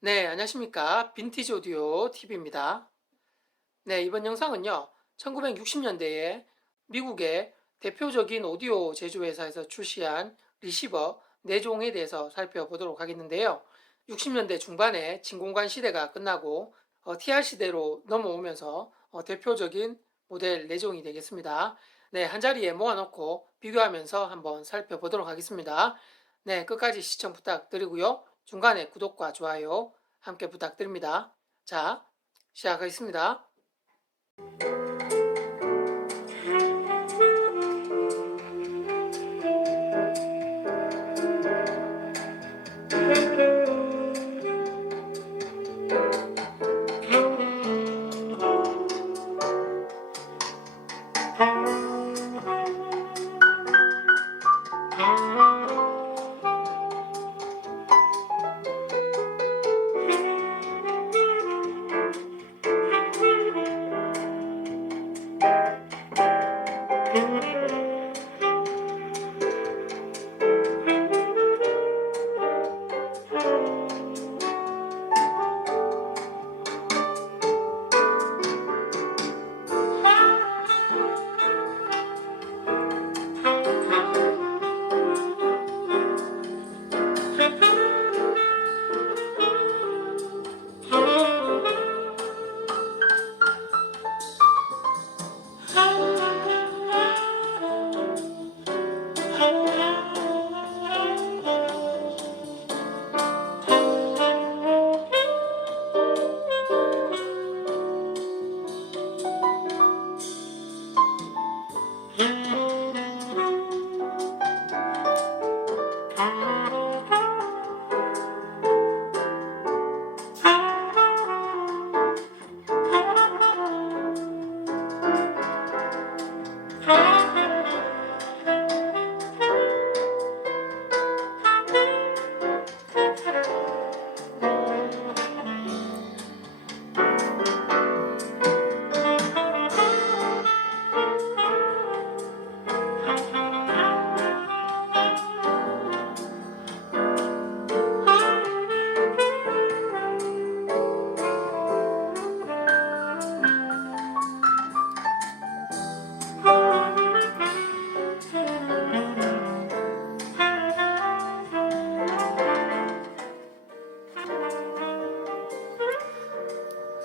네, 안녕하십니까. 빈티지 오디오 TV입니다. 네, 이번 영상은요, 1960년대에 미국의 대표적인 오디오 제조회사에서 출시한 리시버 4종에 대해서 살펴보도록 하겠는데요. 60년대 중반에 진공관 시대가 끝나고 TR 시대로 넘어오면서 대표적인 모델 4종이 되겠습니다. 네, 한 자리에 모아놓고 비교하면서 한번 살펴보도록 하겠습니다. 네, 끝까지 시청 부탁드리고요. 중간에 구독과 좋아요 함께 부탁드립니다. 자, 시작하겠습니다.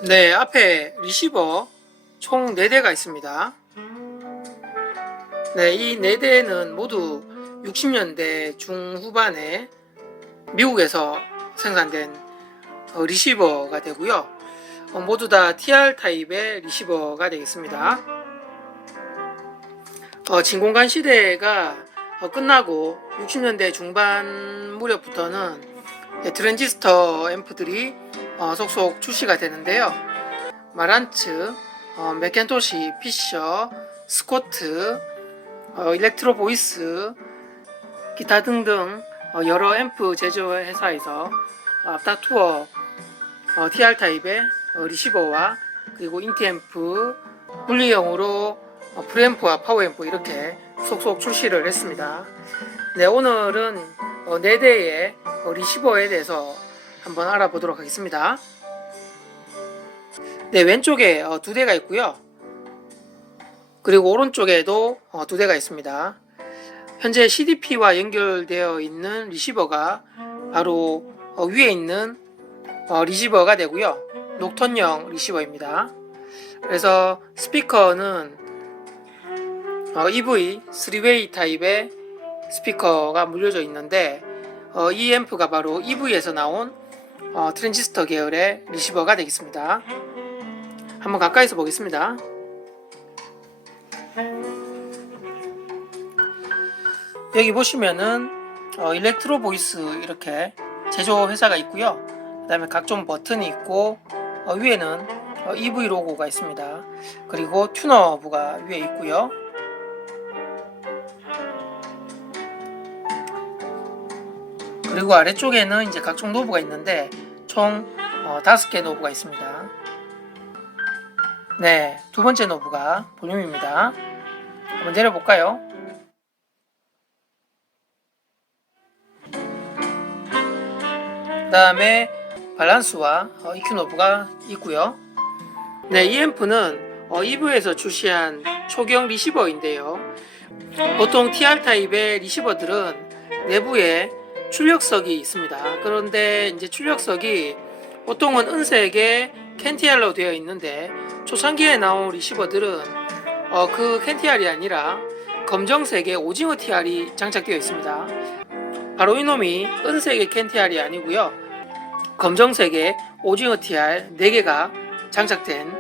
네, 앞에 리시버 총 4대가 있습니다. 네, 이 4대는 모두 60년대 중후반에 미국에서 생산된 리시버가 되고요. 모두 다 TR 타입의 리시버가 되겠습니다. 진공관 시대가 끝나고 60년대 중반 무렵부터는 트랜지스터 앰프들이 속속 출시가 되는데요. 마란츠, 맥켄토시, 피셔, 스코트, 일렉트로 보이스, 기타 등등 여러 앰프 제조 회사에서 앞다투어 TR 타입의 리시버와 그리고 인티앰프, 분리형으로 프리앰프와 파워앰프 이렇게 속속 출시를 했습니다. 네, 오늘은 4대의 리시버에 대해서 한번 알아보도록 하겠습니다. 네, 왼쪽에 2대가 있고요. 그리고 오른쪽에도 2대가 있습니다. 현재 CDP와 연결되어 있는 리시버가 바로 위에 있는 리시버가 되고요. 녹턴형 리시버입니다. 그래서 스피커는 EV 3웨이 타입의 스피커가 물려져 있는데 이 앰프가 바로 EV에서 나온 트랜지스터 계열의 리시버가 되겠습니다. 한번 가까이서 보겠습니다. 여기 보시면은 일렉트로 보이스 이렇게 제조 회사가 있고요. 그 다음에 각종 버튼이 있고 위에는 EV 로고가 있습니다. 그리고 튜너브가 위에 있고요. 그리고 아래쪽에는 이제 각종 노브가 있는데 총 5개 노브가 있습니다. 네, 두 번째 노브가 볼륨입니다. 한번 내려볼까요? 그 다음에 밸런스와 EQ 노브가 있고요. 네, 이 앰프는 EV에서 출시한 초경 리시버인데요. 보통 TR 타입의 리시버들은 내부에 출력석이 있습니다. 그런데 이제 출력석이 보통은 은색의 캔티알로 되어 있는데 초창기에 나온 리시버들은 그 캔티알이 아니라 검정색의 오징어 TR이 장착되어 있습니다. 바로 이놈이 은색의 캔티알이 아니고요, 검정색의 오징어 TR 4개가 장착된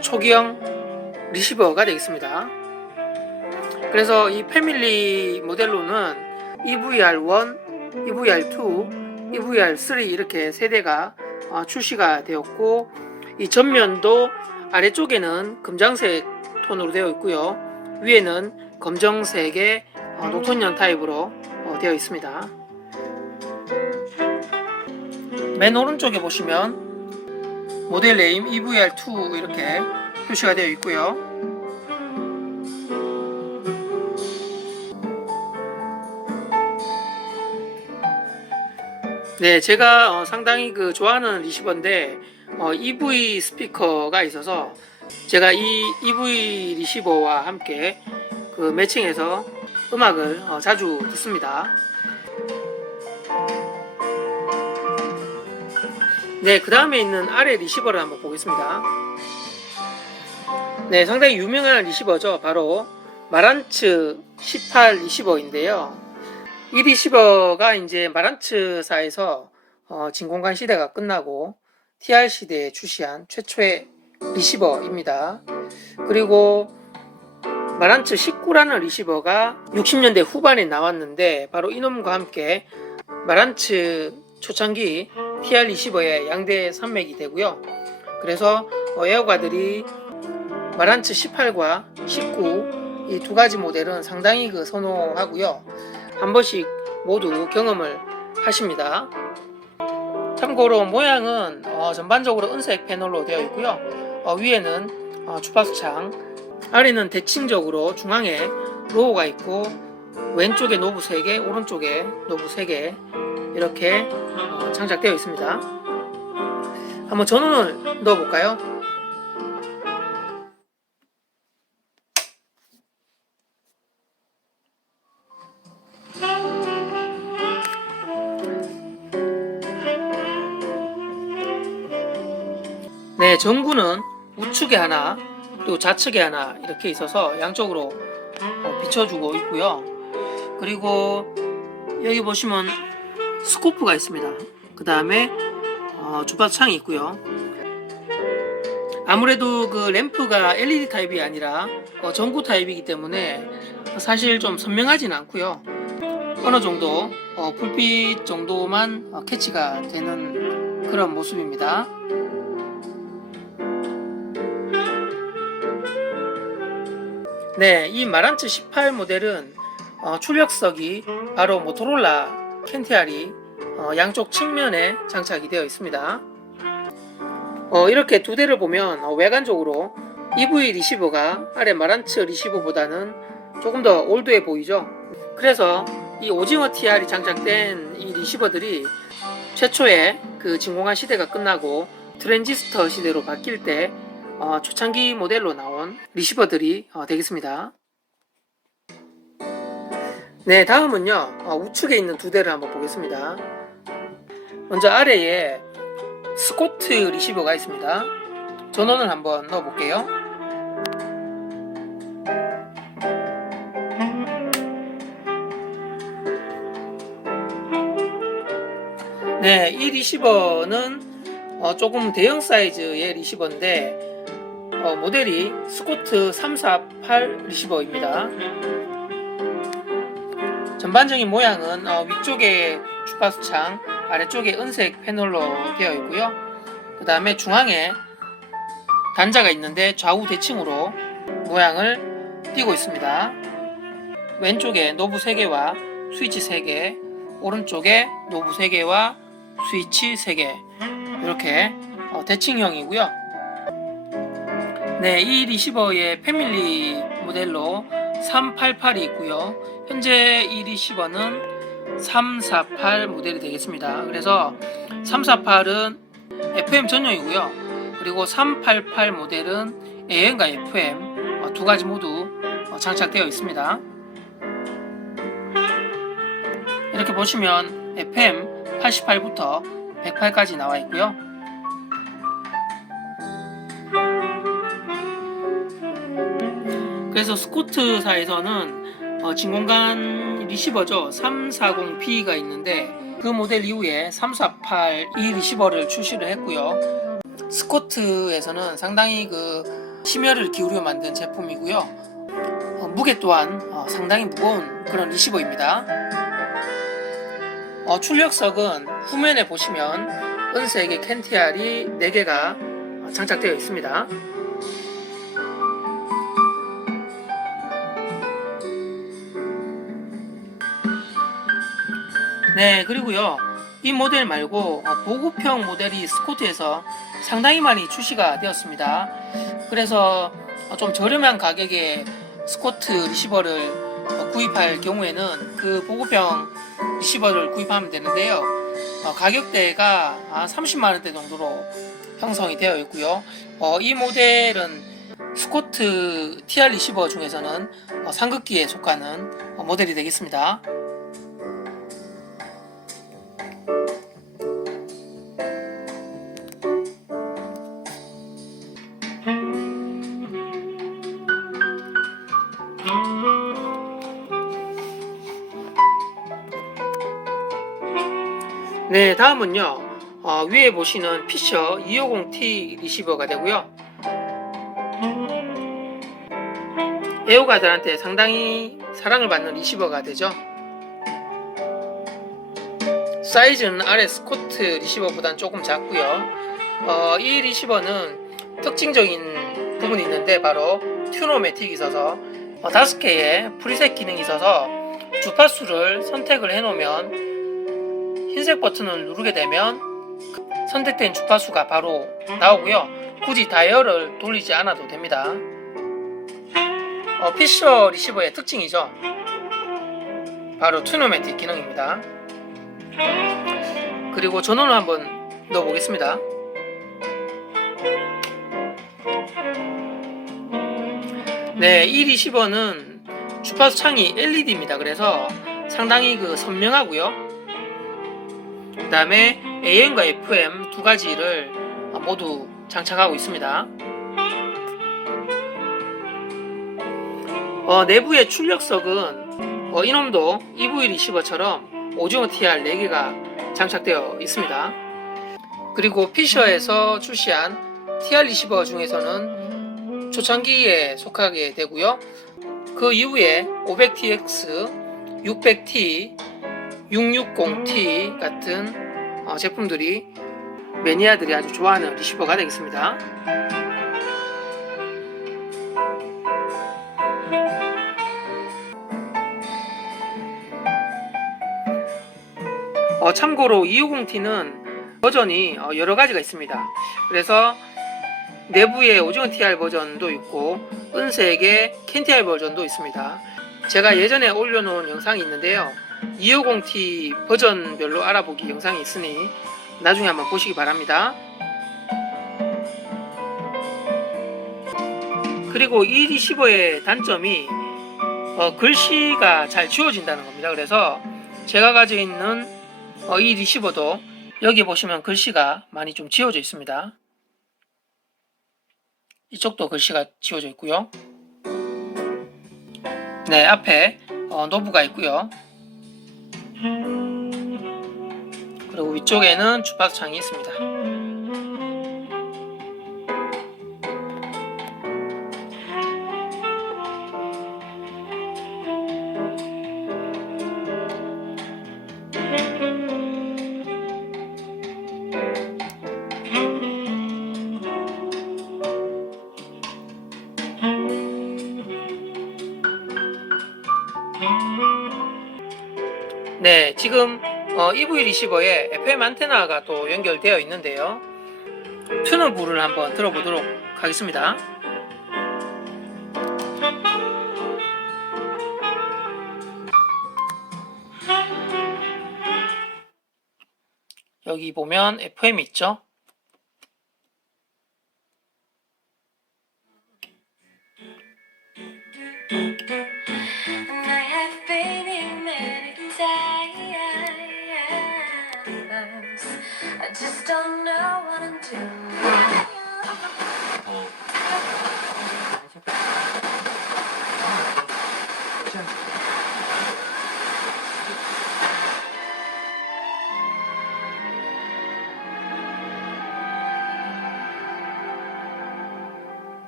초기형 리시버가 되겠습니다. 그래서 이 패밀리 모델로는 EVR1, EVR2, EVR3 이렇게 3대가 출시가 되었고, 이 전면도 아래쪽에는 금장색 톤으로 되어 있고요, 위에는 검정색의 노톤형 타입으로 되어 있습니다. 맨 오른쪽에 보시면 모델 네임 EVR2 이렇게 표시가 되어 있고요. 네, 제가 상당히 좋아하는 리시버인데 EV 스피커가 있어서 제가 이 EV 리시버와 함께 매칭해서 음악을 자주 듣습니다. 네, 그 다음에 있는 아래 리시버를 한번 보겠습니다. 네, 상당히 유명한 리시버죠. 바로 마란츠 18 리시버인데요. 이 리시버가 이제 마란츠사에서 진공관 시대가 끝나고 TR 시대에 출시한 최초의 리시버입니다. 그리고 마란츠 19라는 리시버가 60년대 후반에 나왔는데 바로 이놈과 함께 마란츠 초창기 TR 리시버의 양대 산맥이 되고요. 그래서 애호가들이 마란츠 18과 19 이 두 가지 모델은 상당히 선호하고요, 한 번씩 모두 경험을 하십니다. 참고로 모양은 전반적으로 은색 패널로 되어 있고요, 위에는 주파수 창, 아래는 대칭적으로 중앙에 로우가 있고 왼쪽에 노브 3개, 오른쪽에 노브 3개 이렇게 장착되어 있습니다. 한번 전원을 넣어볼까요? 네, 전구는 우측에 하나 그리고 좌측에 하나 이렇게 있어서 양쪽으로 비춰주고 있고요. 그리고 여기 보시면 스코프가 있습니다. 그 다음에 주파수 창이 있고요. 아무래도 램프가 LED 타입이 아니라 전구 타입이기 때문에 사실 좀 선명하진 않고요, 어느 정도 불빛 정도만 캐치가 되는 그런 모습입니다. 네, 이 마란츠 18 모델은 출력석이 바로 모토로라 캔티알이 양쪽 측면에 장착이 되어 있습니다. 이렇게 두 대를 보면 외관적으로 EV 리시버가 아래 마란츠 리시버보다는 조금 더 올드해 보이죠. 그래서 이 오징어 TR이 장착된 이 리시버들이 최초의 진공관 시대가 끝나고 트랜지스터 시대로 바뀔 때 초창기 모델로 나온 리시버들이 되겠습니다. 네, 다음은요, 우측에 있는 두 대를 한번 보겠습니다. 먼저 아래에 스코트 리시버가 있습니다. 전원을 한번 넣어볼게요. 네, 이 리시버는 조금 대형 사이즈의 리시버인데 모델이 스코트 348 리시버입니다. 전반적인 모양은 위쪽에 주파수창, 아래쪽에 은색 패널로 되어 있고요. 그 다음에 중앙에 단자가 있는데 좌우 대칭으로 모양을 띄고 있습니다. 왼쪽에 노브 3개와 스위치 3개, 오른쪽에 노브 3개와 스위치 3개 이렇게 대칭형이고요. 네, 이 리시버의 패밀리 모델로 388이 있고요. 현재 이 리시버는 348 모델이 되겠습니다. 그래서 348은 FM 전용이고요. 그리고 388 모델은 AM과 FM 두 가지 모두 장착되어 있습니다. 이렇게 보시면 FM 88부터 108까지 나와 있고요. 그래서 스코트사에서는 진공관 리시버죠. 340P가 있는데 그 모델 이후에 348 이 리시버를 출시를 했고요. 스코트에서는 상당히 심혈을 기울여 만든 제품이고요. 무게 또한 상당히 무거운 그런 리시버입니다. 출력석은 후면에 보시면 은색의 캔티알이 4개가 장착되어 있습니다. 네, 그리고요, 이 모델 말고 보급형 모델이 스코트에서 상당히 많이 출시가 되었습니다. 그래서 좀 저렴한 가격에 스코트 리시버를 구입할 경우에는 그 보급형 리시버를 구입하면 되는데요. 가격대가 30만원대 정도로 형성이 되어 있고요. 이 모델은 스코트 TR 리시버 중에서는 상급기에 속하는 모델이 되겠습니다. 네, 다음은요, 위에 보시는 피셔 250T 리시버가 되고요. 애호가들한테 상당히 사랑을 받는 리시버가 되죠. 사이즈는 아래 스코트 리시버보다는 조금 작고요. 이 리시버는 특징적인 부분이 있는데 바로 튜너매틱이 있어서 5개의 프리셋 기능이 있어서 주파수를 선택을 해놓으면 흰색 버튼을 누르게 되면 선택된 주파수가 바로 나오고요. 굳이 다이얼을 돌리지 않아도 됩니다. 피셔 리시버의 특징이죠. 바로 튜너매틱 기능입니다. 그리고 전원을 한번 넣어 보겠습니다. 네, 이 리시버는 주파수 창이 LED입니다. 그래서 상당히 선명하고요. 그 다음에 AM과 FM 두 가지를 모두 장착하고 있습니다. 내부의 출력석은 이놈도 EV 리시버처럼 오징어 TR 4개가 장착되어 있습니다. 그리고 피셔에서 출시한 TR 리시버 중에서는 초창기에 속하게 되고요. 그 이후에 500TX, 600T, 660T 같은 제품들이 매니아들이 아주 좋아하는 리시버가 되겠습니다. 참고로 250T는 버전이 여러 가지가 있습니다. 그래서 내부에 오징어 TR 버전도 있고 은색의 캔TR 버전도 있습니다. 제가 예전에 올려놓은 영상이 있는데요. 250T 버전별로 알아보기 영상이 있으니 나중에 한번 보시기 바랍니다. 그리고 이 리시버의 단점이 글씨가 잘 지워진다는 겁니다. 그래서 제가 가지고 있는 이 리시버도 여기 보시면 글씨가 많이 좀 지워져 있습니다. 이쪽도 글씨가 지워져 있고요. 네, 앞에 노브가 있고요. 그리고 위쪽에는 주파수 창이 있습니다. 네, 지금 EV 리시버에 FM 안테나가 또 연결되어 있는데요. 튜너블을 한번 들어보도록 하겠습니다. 여기 보면 FM이 있죠.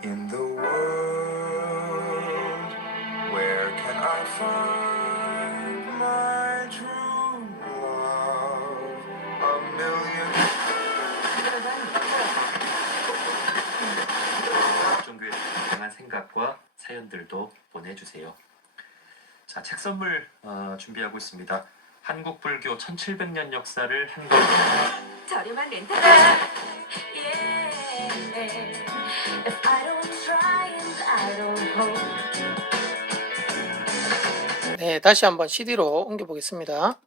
In the world, where can I find my true love? A million. 종교에 다양한 생각과 사연들도 보내주세요. 자, 책 선물 준비하고 있습니다. 한국 불교 1700년 역사를 한걸로 저렴한 렌탈. If I don't try and I don't hope. 네, 다시 한번 CD로 옮겨 보겠습니다.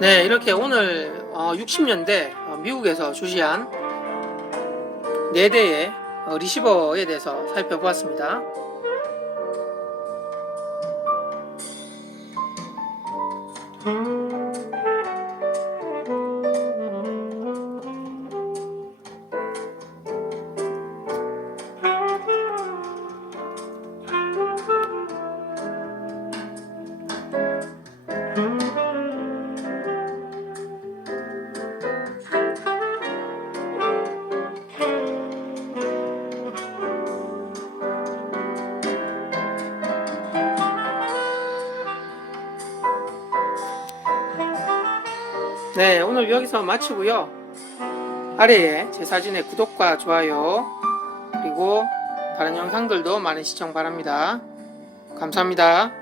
네, 이렇게 오늘 60년대 미국에서 출시한 4대의 리시버에 대해서 살펴보았습니다. 네, 오늘 여기서 마치고요. 아래에 제 사진의 구독과 좋아요 그리고 다른 영상들도 많은 시청 바랍니다. 감사합니다.